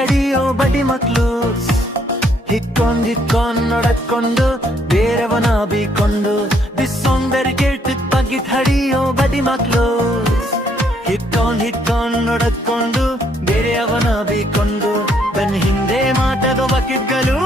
ಹಡಿಯೋ ಬಡಿ ಮಕ್ಳು ಹಿಕ್ಕೊಂಡ್ ನೋಡಕೊಂಡು ಬೇರೆವನ ಬೀಕೊಂಡು ದಿಸ್ ಸಾಂಗ್ ಬೇರೆ ಕೇಳ್ತು ಬಗ್ಗಿಟ್ ಹಡಿಯೋ ಬಡಿ ಮಕ್ಳು ಹಿಕ್ಕೊಂಡ್ ನೋಡಕೊಂಡು ಬೇರೆಯವನ ಬೀಕೊಂಡು ಬೆನ್ ಹಿಂದೆ ಮಾತಾಡೋ ಬಕೆಟ್ಗಳು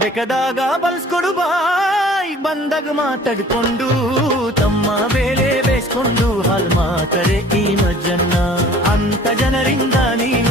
ಬೇಕಾದಾಗ ಬಳಸ್ಕೊಡು ಬಾಯ್ ಬಂದಾಗ ಮಾತಾಡ್ಕೊಂಡು ತಮ್ಮ ಬೇಳೆ ಬೇಯಿಸ್ಕೊಂಡು ಹಾಲ್ ಮಾತರೆ ಈ ಮಜ್ಜನ್ನ ಅಂತ ಜನರಿಂದ ನೀನು